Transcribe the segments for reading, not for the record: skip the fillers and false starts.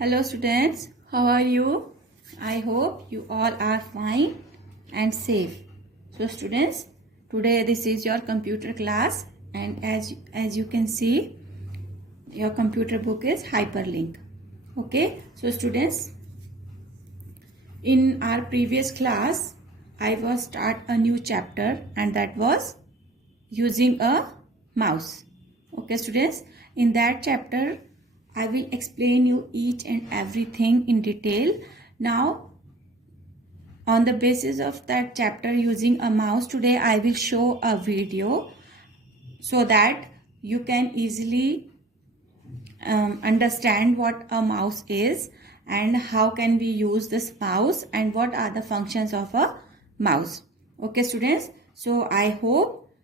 Hello students, how are you? I hope you all are fine and safe. So students, today this is your computer class, and as you can see, your computer book is hyperlink. Okay, so students, in our previous class I was start a new chapter, and that was using a mouse. Okay students, in that chapter I will explain you each and everything in detail. Now on the basis of that chapter using a mouse, today I will show a video so that you can easily understand what a mouse is and how can we use this mouse and what are the functions of a mouse. Okay students, so I hope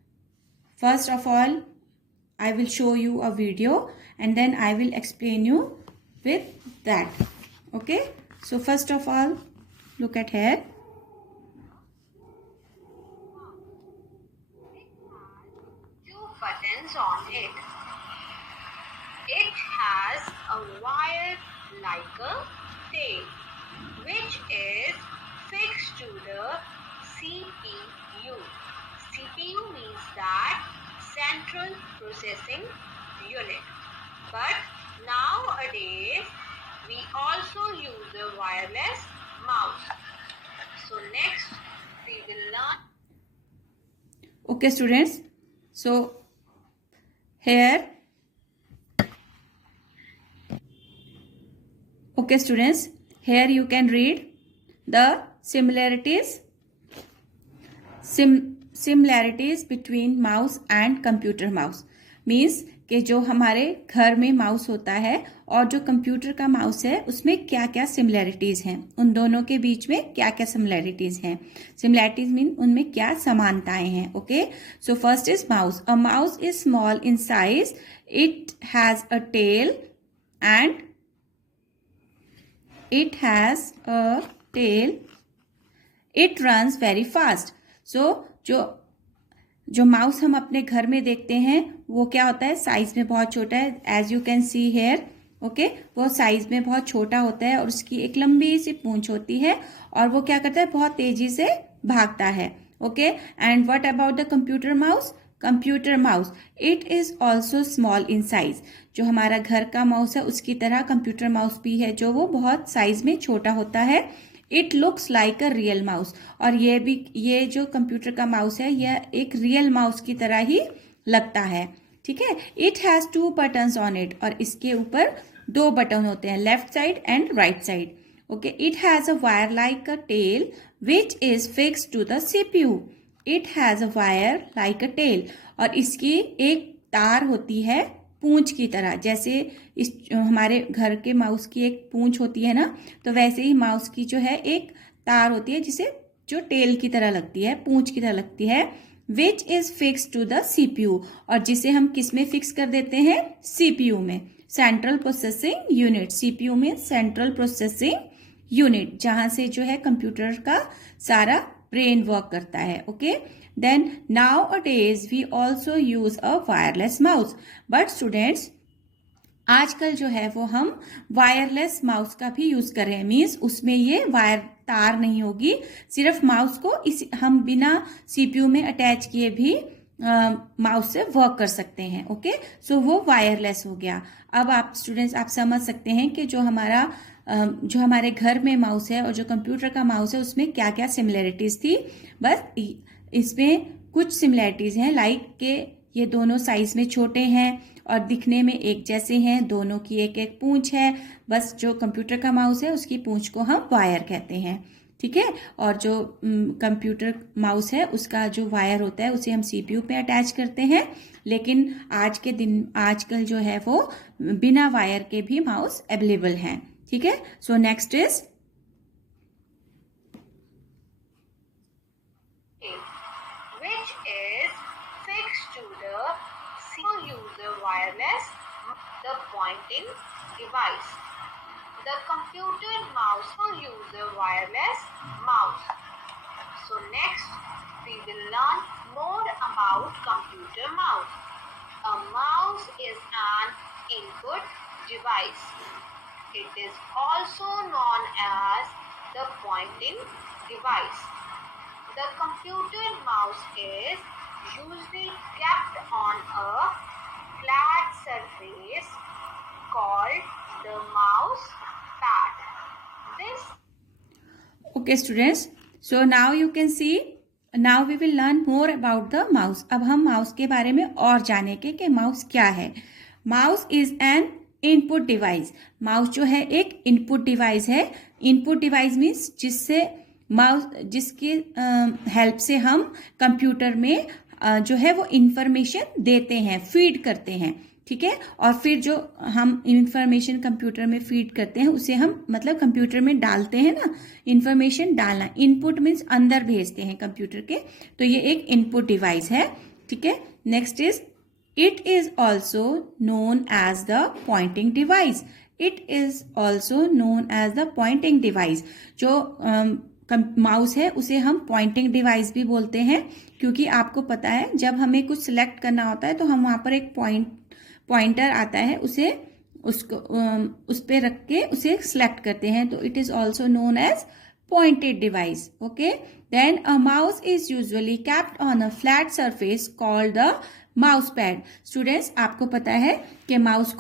first of all I will show you a video and then I will explain you with that. Okay, so first of all, look at here. Two buttons on it. It has a wire like a tail, which is fixed to the CPU. CPU means that Central Processing Unit. But nowadays, we also use a wireless mouse. So next, we will learn. Okay students, so here, okay students, here you can read the similarities between mouse and computer mouse. Means कि जो हमारे घर में माउस होता है और जो कंप्यूटर का माउस है उसमें क्या क्या सिमिलैरिटीज हैं, उन दोनों के बीच में क्या क्या सिमिलैरिटीज हैं. सिमिलैरिटीज मीन उनमें क्या समानताएं हैं. Okay, so first is mouse. A mouse is small in size, it has a tail and it runs very fast. So जो माउस हम अपने घर में देखते हैं वो क्या होता है, साइज में बहुत छोटा है. As you can see here. Okay, वो साइज में बहुत छोटा होता है और उसकी एक लंबी सी पूंछ होती है और वो क्या करता है, बहुत तेजी से भागता है. Okay, and what about the computer mouse. Computer mouse, it is also small in size. जो हमारा घर का माउस है उसकी तरह कंप्यूटर माउस भी है जो वो बहुत साइज में छोटा होता है. It looks like a real mouse. और ये जो कंप्यूटर का माउस है यह एक रियल माउस की तरह ही लगता है. ठीक है. It has 2 buttons on it. और इसके ऊपर 2 बटन होते हैं, left side and right side. Okay, it has a wire like a tail which is fix to the CPU. It has a wire like a tail. और इसकी एक तार होती है पूंछ की तरह. जैसे इस हमारे घर के माउस की एक पूंछ होती है ना, तो वैसे ही माउस की जो है एक तार होती है जिसे जो टेल की तरह लगती है, पूंछ की तरह लगती है. Which is fix to the CPU. और जिसे हम किस में फिक्स कर देते हैं, सीपीयू में, सेंट्रल प्रोसेसिंग यूनिट. सीपीयू में सेंट्रल प्रोसेसिंग यूनिट, जहां से जो है कंप्यूटर का सारा ब्रेन वर्क करता है. Okay, then nowadays we also use a wireless mouse. But students, आजकल जो है वो हम वायरलेस माउस का भी यूज कर रहे हैं. मीन्स उसमें ये वायर तार नहीं होगी, सिर्फ माउस को हम बिना सीपीयू में अटैच किए भी माउस से वर्क कर सकते हैं. ओके, सो वो वायरलेस हो गया. अब आप स्टूडेंट्स आप समझ सकते हैं कि जो हमारे घर में माउस है और जो कंप्यूटर का माउस है उसमें क्या क्या सिमिलैरिटीज थी. बस इसमें कुछ सिमिलैरिटीज हैं, लाइक के ये दोनों साइज में छोटे हैं और दिखने में एक जैसे हैं, दोनों की एक एक पूंछ है. बस जो कंप्यूटर का माउस है उसकी पूंछ को हम वायर कहते हैं. ठीक है. और जो कंप्यूटर माउस है उसका जो वायर होता है उसे हम सीपीयू पे अटैच करते हैं. लेकिन आजकल जो है वो बिना वायर के भी माउस अवेलेबल हैं. ठीक है. सो next is which is fixed to the user wireless, the pointing device. The computer mouse will use a wireless mouse. So next we will learn more about computer mouse. A mouse is an input device. It is also known as the pointing device. The computer mouse is usually kept on a flat surface called the mouse pad. This Okay students, so now you can see, now we will learn more about the mouse. अब हम माउस के बारे में और जानेंगे कि माउस क्या है. Mouse is an input device. Mouse जो है एक इनपुट डिवाइस है. इनपुट डिवाइस मीन्स जिसकी हेल्प से हम कंप्यूटर में जो है वो इंफॉर्मेशन देते हैं, फीड करते हैं. ठीक है, और फिर जो हम इंफॉर्मेशन कंप्यूटर में फीड करते हैं उसे हम मतलब कंप्यूटर में डालते हैं ना. इंफॉर्मेशन डालना, इनपुट मीन्स अंदर भेजते हैं कंप्यूटर के, तो ये एक इनपुट डिवाइस है. ठीक है, next is it is also known as the pointing device. It is also known as the pointing device. जो माउस है उसे हम पॉइंटिंग डिवाइस भी बोलते हैं, क्योंकि आपको पता है जब हमें कुछ सिलेक्ट करना होता है तो हम वहां पर एक पॉइंटर आता है, उसको उस पे रख के उसे सिलेक्ट करते हैं, तो it is also known as pointed device. Okay, then a mouse is usually kept on a flat surface called the mouse pad. Students, आपको पता है कि माउस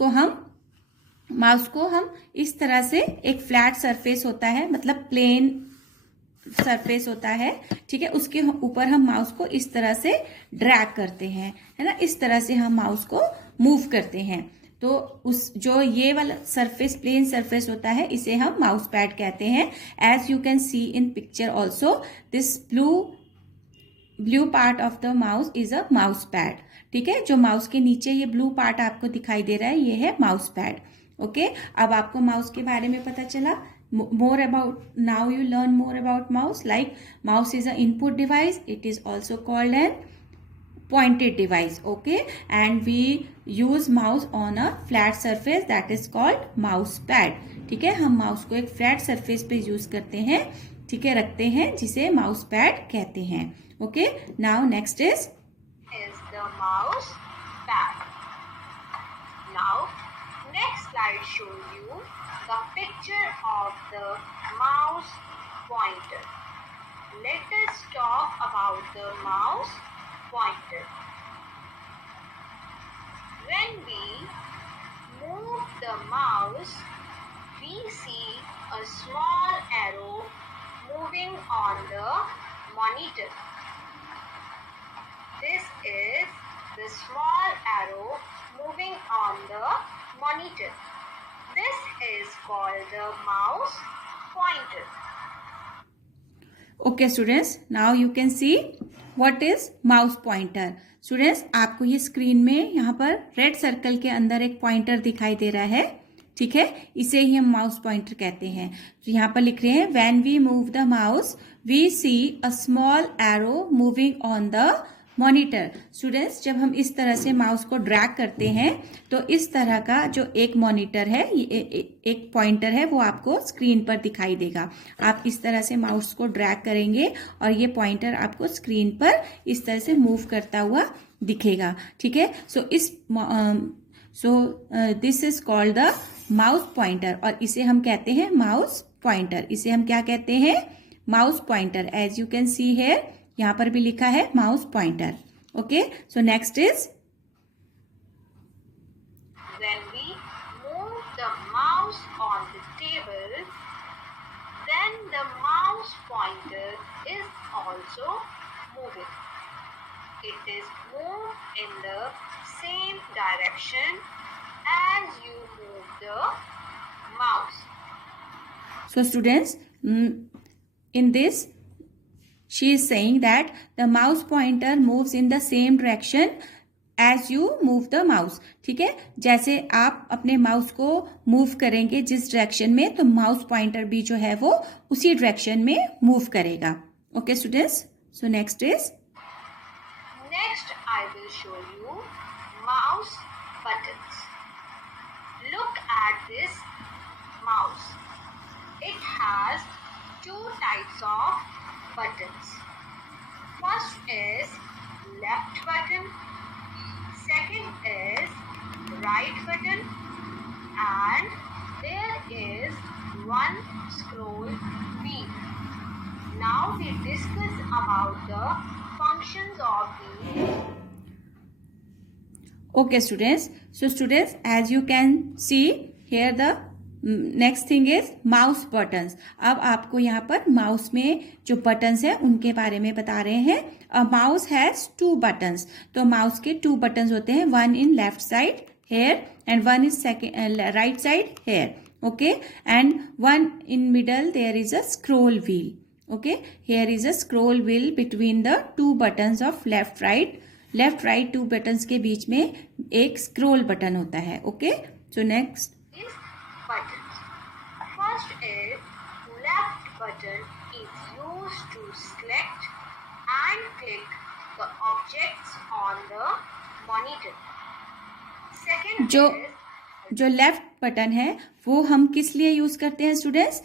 को हम इस तरह से, एक फ्लैट सरफेस होता है मतलब प्लेन सरफेस होता है. ठीक है, उसके ऊपर हम माउस को इस तरह से ड्रैग करते हैं, है ना. इस तरह से हम माउस को मूव करते हैं. तो उस जो ये वाला सरफेस, प्लेन सरफेस होता है, इसे हम माउस पैड कहते हैं. As you can see in picture also, this blue part of the mouse is a mouse pad. ठीक है, जो माउस के नीचे ये ब्लू पार्ट आपको दिखाई दे रहा है, ये है माउस पैड. ओके, अब आपको माउस के बारे में पता चला. Now you learn more about mouse. Like, mouse is an input device. It is also called an pointed device. Okay, and we use mouse on a flat surface that is called mouse pad. ठीक है, हम माउस को एक flat surface पे यूज करते हैं, ठीक है, रखते हैं, जिसे माउस पैड कहते हैं. Okay, now next is the mouse pad. Now, next slide shows you the picture of the mouse pointer. Let us talk about the mouse pointer. When we move the mouse, we see a small arrow moving on the monitor. This is the small arrow moving on the monitor. This is called the mouse pointer. Okay students, now you can see what is mouse pointer. Students, आपको ये स्क्रीन में यहाँ पर red circle के अंदर एक पॉइंटर दिखाई दे रहा है. ठीक है, इसे ही हम माउस पॉइंटर कहते हैं. तो यहाँ पर लिख रहे हैं, when we move the mouse we see a small arrow moving on the monitor. Students, जब हम इस तरह से माउस को ड्रैग करते हैं तो इस तरह का जो एक मॉनिटर है, एक पॉइंटर है, वो आपको स्क्रीन पर दिखाई देगा. आप इस तरह से माउस को ड्रैग करेंगे और ये पॉइंटर आपको स्क्रीन पर इस तरह से मूव करता हुआ दिखेगा. ठीक है, this is called the mouse pointer, और इसे हम कहते हैं माउस पॉइंटर. इसे हम क्या कहते हैं? Mouse pointer. As you can see here, यहाँ पर भी लिखा है mouse pointer. Okay, so next is, when we move the mouse on the table, then the mouse pointer is also moving. It is moved in the same direction as you move the mouse. So students, in this she is saying that the mouse pointer moves in the same direction as you move the mouse. ठीक है, जैसे आप अपने माउस को मूव करेंगे जिस डायरेक्शन में, तो माउस पॉइंटर भी जो है वो उसी डायरेक्शन में मूव करेगा. Okay students, so next is, Next I will show you mouse buttons. Look at this mouse. It has two types of buttons. First is left button, second is right button, and there one scroll wheel. Now we discuss about the functions of the. Okay, students. So, students, as you can see here, the next thing is mouse buttons. अब आपको यहाँ पर माउस में जो बटन्स हैं उनके बारे में बता रहे हैं. A mouse has two buttons. तो माउस के two buttons होते हैं. One in left side here and one is right side here. Okay, and one in middle there is a scroll wheel. Okay, here is a scroll wheel between the two buttons of left right. Left right two buttons के बीच में एक scroll button होता है. Okay, so next buttons. First is left button is used to select and click the objects on the monitor. Second जो left button है वो हम किस लिए यूज करते हैं स्टूडेंट्स?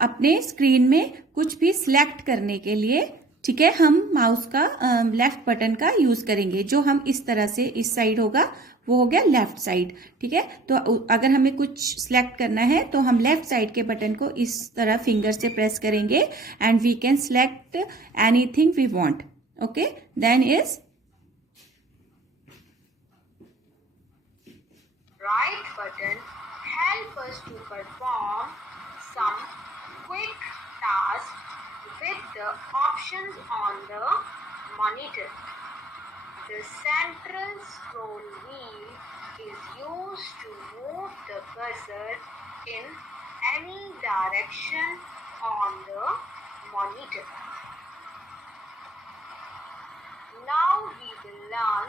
अपने स्क्रीन में कुछ भी सिलेक्ट करने के लिए. ठीक है, हम माउस का लेफ्ट बटन का यूज करेंगे. जो हम इस तरह से इस साइड होगा वो हो गया लेफ्ट साइड. ठीक है, तो अगर हमें कुछ सिलेक्ट करना है तो हम लेफ्ट साइड के बटन को इस तरह फिंगर से प्रेस करेंगे and we can select anything we want. Okay, then is right button help us to perform some quick tasks with the options on the monitor. The central scroll wheel is used to move the cursor in any direction on the monitor. Now we will learn.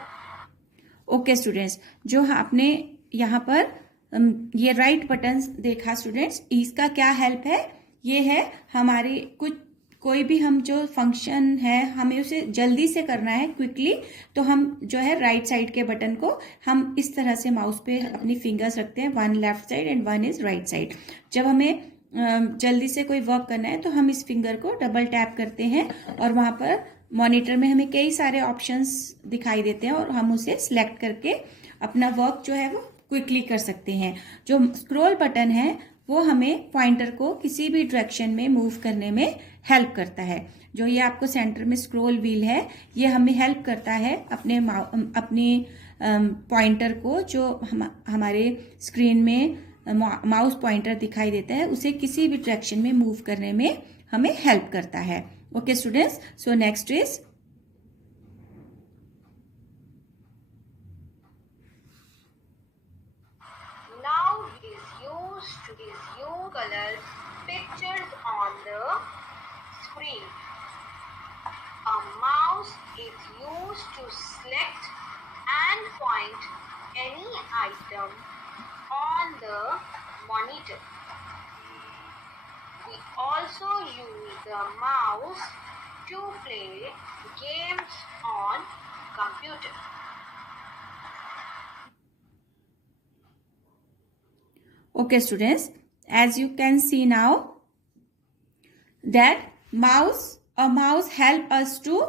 Okay students, जो आपने यहाँ पर ये right buttons देखा स्टूडेंट्स, इसका क्या हेल्प है? ये है हमारे कोई भी हम जो फंक्शन है हमें उसे जल्दी से करना है क्विकली, तो हम जो है राइट साइड के बटन को हम इस तरह से माउस पे अपनी फिंगर्स रखते हैं. One left side and one is right side. जब हमें जल्दी से कोई वर्क करना है तो हम इस फिंगर को डबल टैप करते हैं और वहाँ पर मॉनिटर में हमें कई सारे ऑप्शंस दिखाई देते हैं और हम उसे सिलेक्ट करके अपना वर्क जो है वो क्विकली कर सकते हैं. जो स्क्रॉल बटन है वो हमें पॉइंटर को किसी भी डायरेक्शन में मूव करने में हेल्प करता है. जो ये आपको सेंटर में स्क्रॉल व्हील है ये हमें हेल्प करता है अपनी पॉइंटर को, जो हमारे स्क्रीन में माउस पॉइंटर दिखाई देता है उसे किसी भी डायरेक्शन में मूव करने में हमें हेल्प करता है. Okay students, so next is color pictures on the screen. A mouse is used to select and point any item on the monitor. We also use the mouse to play games on computer. Okay students, as you can see now that a mouse help us to,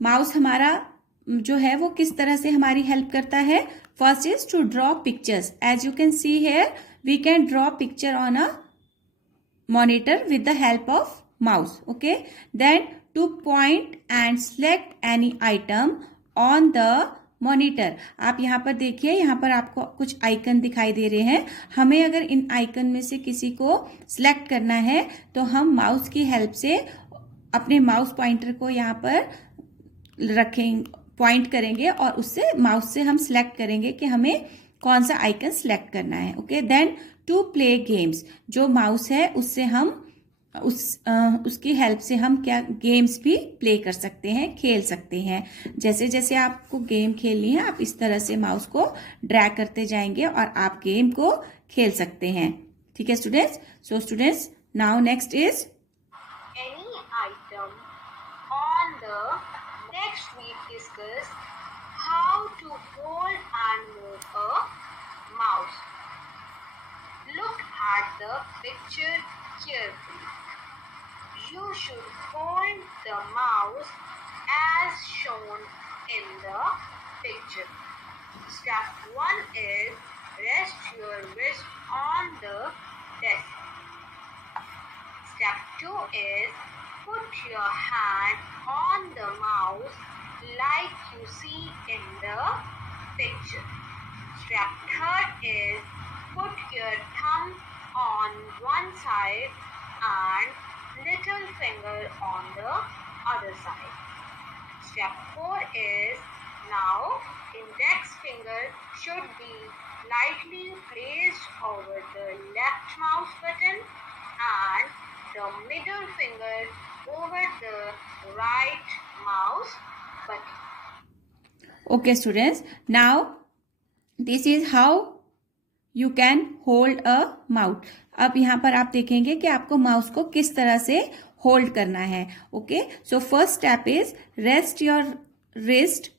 mouse हमारा जो है वो किस तरह से हमारी help करता है? First is to draw pictures. As you can see here we can draw picture on a monitor with the help of mouse. Okay, then to point and select any item on the monitor. आप यहाँ पर देखिए, यहाँ पर आपको कुछ आइकन दिखाई दे रहे हैं. हमें अगर इन आइकन में से किसी को सिलेक्ट करना है तो हम माउस की हेल्प से अपने माउस पॉइंटर को यहाँ पर पॉइंट करेंगे और उससे माउस से हम सिलेक्ट करेंगे कि हमें कौन सा आइकन सिलेक्ट करना है. Okay, then to play games. जो माउस है उससे हम उसकी हेल्प से हम क्या गेम्स भी प्ले कर सकते हैं, खेल सकते हैं. जैसे जैसे आपको गेम खेलनी है आप इस तरह से माउस को ड्रैग करते जाएंगे और आप गेम को खेल सकते हैं. ठीक है students. So students, now next is any item on the. Next we discuss how to hold and move a mouse. Look at the picture carefully. You should hold the mouse as shown in the picture. Step 1 is rest your wrist on the desk. 2 is put your hand on the mouse like you see in the picture. Step 3 is put your thumb on one side and little finger on the other side. Step 4 is now index finger should be lightly placed over the left mouse button and the middle finger over the right mouse button. Okay students, now this is how you can hold a mouse. अब यहाँ पर आप देखेंगे कि आपको माउस को किस तरह से होल्ड करना है. Okay, so first step is rest your wrist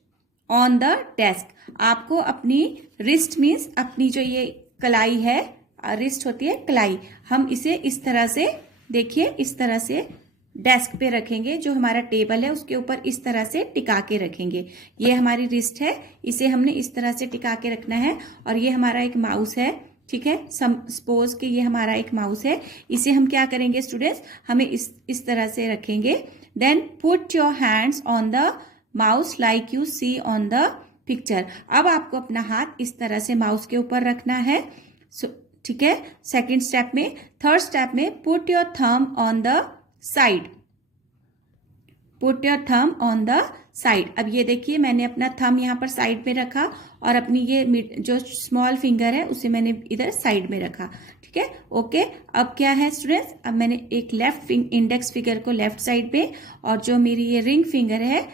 on the desk. आपको अपनी रिस्ट मीन्स अपनी जो ये कलाई है, रिस्ट होती है कलाई, हम इसे इस तरह से देखिए, इस तरह से डेस्क पे रखेंगे. जो हमारा टेबल है उसके ऊपर इस तरह से टिका के रखेंगे. ये हमारी रिस्ट है, इसे हमने इस तरह से टिका के रखना है. और ये हमारा एक माउस है, ठीक है. सपोज कि ये हमारा एक माउस है. इसे हम क्या करेंगे स्टूडेंट्स, हमें इस तरह से रखेंगे. Then put your hands on the mouse like you see on the picture. अब आपको अपना हाथ इस तरह से माउस के ऊपर रखना है. ठीक है, सेकेंड स्टेप में. थर्ड स्टेप में put your thumb on the side. Put your thumb on the side. अब ये देखिए मैंने अपना थंब यहाँ पर साइड में रखा और अपनी ये जो स्मॉल फिंगर है उसे मैंने इधर साइड में रखा. ठीक है, ओके. अब क्या है स्टूडेंट्स, अब मैंने एक लेफ्ट इंडेक्स फिंगर को लेफ्ट साइड पे और जो मेरी ये रिंग फिंगर है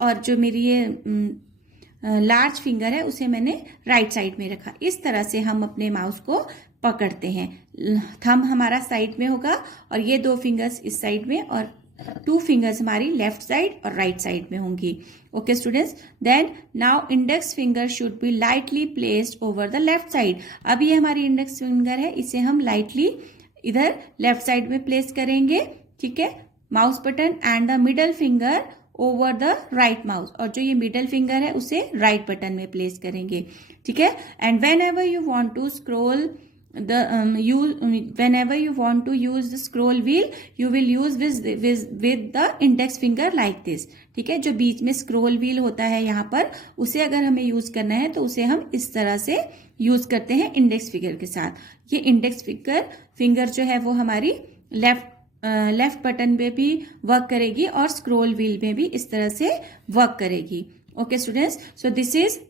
और जो मेरी ये लार्ज फिंगर है उसे मैंने राइट साइड में रखा. इस तरह से हम अपने माउस को पकड़ते हैं. थंब हमारा साइड में होगा और ये दो फिंगर्स इस साइड में और 2 फिंगर्स हमारी लेफ्ट साइड और राइट साइड में होंगी. Okay students, then now index finger should be lightly placed over the left side. अब ये हमारी इंडेक्स फिंगर है, इसे हम लाइटली इधर लेफ्ट साइड में प्लेस करेंगे. ठीक है, mouse button and the middle finger over the right mouse. और जो ये मिडल फिंगर है उसे राइट बटन में प्लेस करेंगे. ठीक है, and whenever you want to scroll whenever you want to use the scroll wheel, you will use with the index finger like this. ठीक है, जो बीच में स्क्रोल व्हील होता है यहाँ पर, उसे अगर हमें यूज करना है तो उसे हम इस तरह से यूज करते हैं इंडेक्स फिंगर के साथ. ये इंडेक्स फिंगर जो है वो हमारी लेफ्ट बटन पे भी वर्क करेगी और स्क्रोल व्हील में भी इस तरह से वर्क करेगी. Okay students, so this is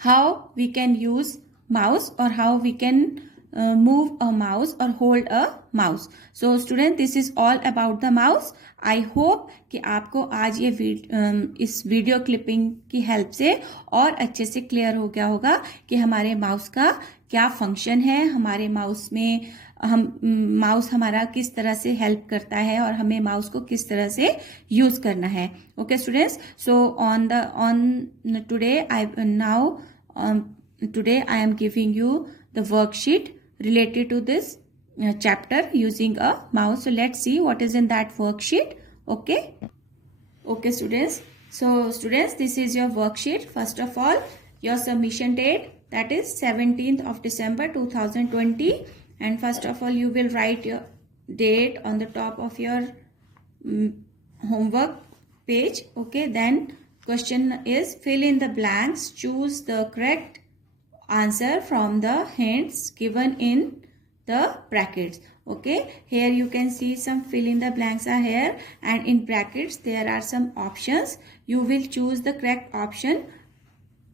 how we can use mouse or how we can move a mouse or hold a mouse. So student, this is all about the mouse. I hope कि आपको आज ये इस video clipping की हेल्प से और अच्छे से क्लियर हो गया होगा कि हमारे माउस का क्या फंक्शन है, हमारे माउस में माउस हमारा किस तरह से हेल्प करता है और हमें माउस को किस तरह से यूज करना है. Okay students, so on today I am giving you the worksheet related to this chapter using a mouse. So let's see what is in that worksheet. Okay students, so students, this is your worksheet. First of all, your submission date, that is 17th of December 2020, and first of all you will write your date on the top of your homework page. Okay, then question is fill in the blanks, choose the correct answer from the hints given in the brackets. Okay, here you can see some fill in the blanks are here, and in brackets there are some options. You will choose the correct option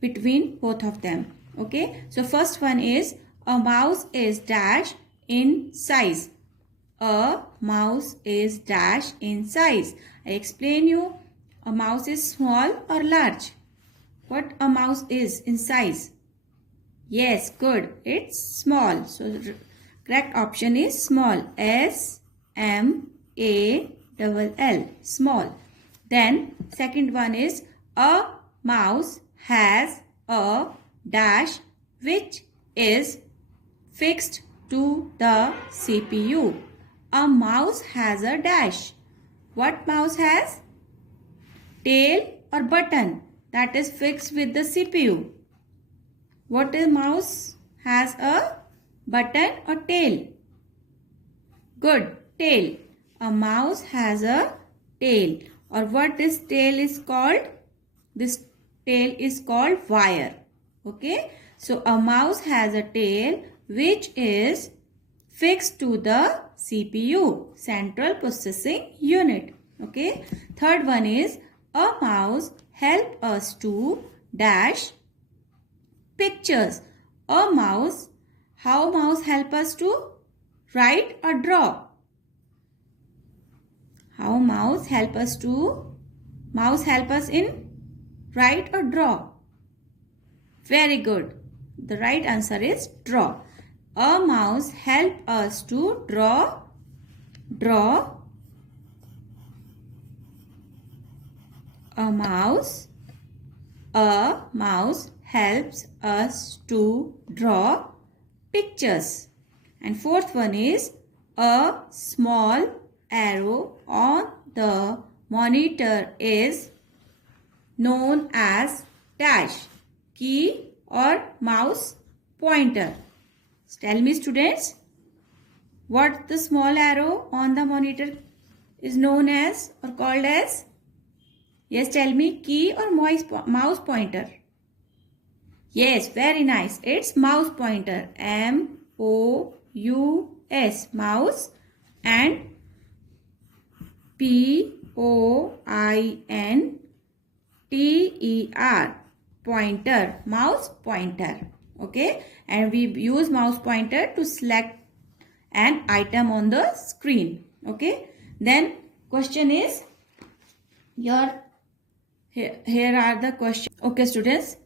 between both of them. Okay, so first one is a mouse is dash in size. A mouse is dash in size. I explain you, a mouse is small or large. What a mouse is in size? Yes, good. It's small. So correct option is small. S-M-A-L-L. Small. Then second one is a mouse has a dash which is fixed to the CPU. A mouse has a dash. What mouse has? Tail or button that is fixed with the CPU. What is mouse has a button or tail? Good, tail. a mouse has a tail. Or what this tail is called? This tail is called wire. Okay, so a mouse has a tail which is fixed to the CPU, central processing unit. Okay, third one is a mouse help us to dash pictures. A mouse, how mouse help us to write or draw? How mouse help us in write or draw? Very good. The right answer is draw. A mouse help us to draw. A mouse helps us to draw pictures. And fourth one is a small arrow on the monitor is known as dash, key or mouse pointer. Tell me students, what the small arrow on the monitor is known as or called as? Yes, tell me, key or mouse pointer? Yes, very nice. It's mouse pointer. M-O-U-S, mouse, and P-O-I-N-T-E-R, pointer, mouse pointer. Okay, and we use mouse pointer to select an item on the screen. Okay, then question is, here are the questions. Okay students,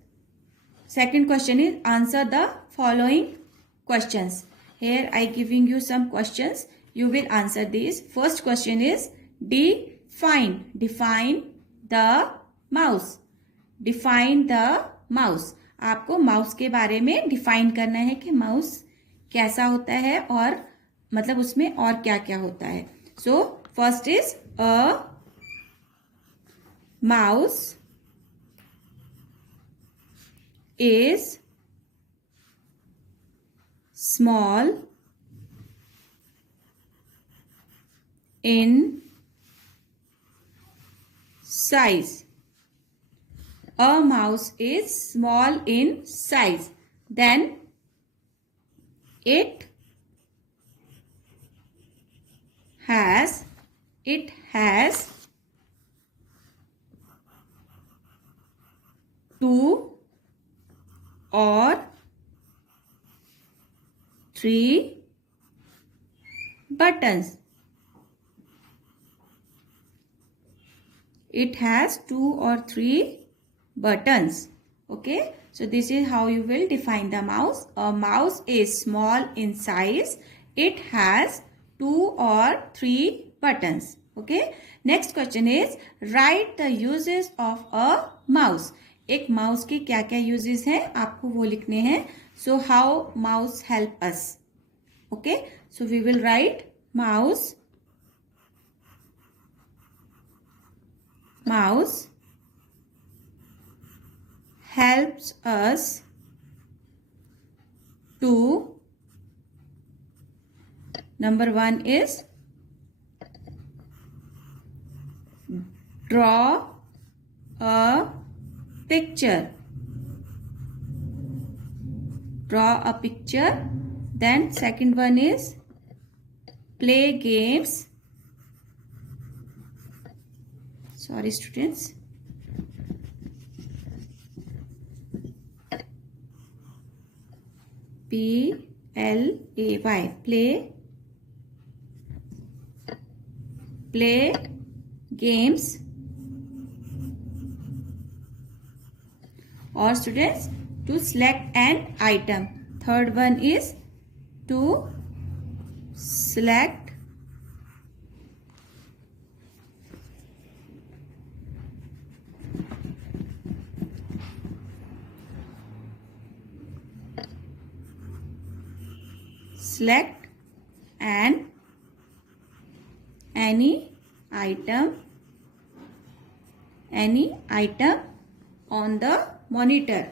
second question is answer the following questions. Here I giving you some questions, you will answer these. First question is define the mouse. Define the mouse. आपको माउस के बारे में डिफाइन करना है कि माउस कैसा होता है और मतलब उसमें और क्या क्या होता है. सो first is a mouse is small in size. A mouse is small in size. Then it has 2 or 3 buttons. It has 2 or 3 buttons. Okay, so this is how you will define the mouse. A mouse is small in size. It has 2 or 3 buttons. Okay, next question is write the uses of a mouse. एक mouse के क्या क्या uses हैं आपको वो लिखने हैं. So how mouse help us. Okay, so we will write mouse helps us to, number 1 is draw a picture. Then second one is play games. Sorry students. P-L-A-Y, play games. Or students, to select an item. Third one is to select any item on the monitor.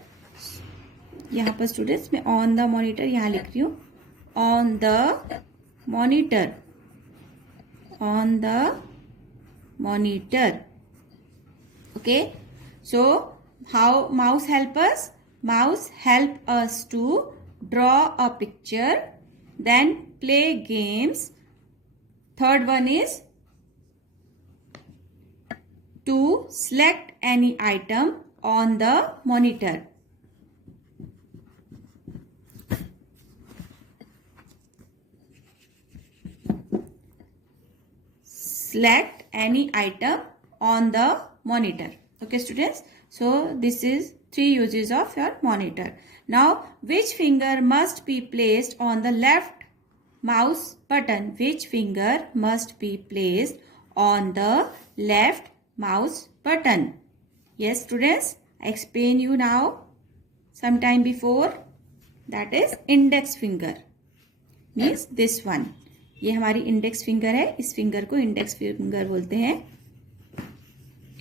यहाँ पर स्टूडेंट्स मैं on the monitor यहाँ लिख रही हूँ. On the monitor. on the monitor. Okay, so how mouse help us? Mouse help us to draw a picture, then play games. Third one is to select any item on the monitor. Select any item on the monitor. Okay, students. So this is 3 uses of your monitor. Now, which finger must be placed on the left mouse button? Which finger must be placed on the left mouse button? Yes, students, I explain you now sometime before. That is index finger. Means this one. ये हमारी index finger है. इस फिंगर को index finger बोलते हैं.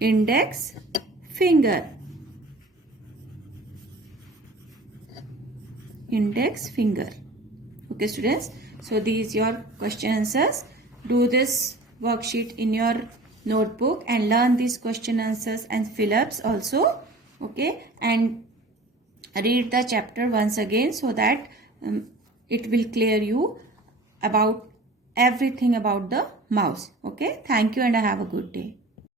Index finger. Index finger. Okay, students. So these your question answers. Do this worksheet in your notebook and learn these question answers and fill-ups also. Okay, and read the chapter once again so that it will clear you about everything about the mouse. Okay, thank you and have a good day.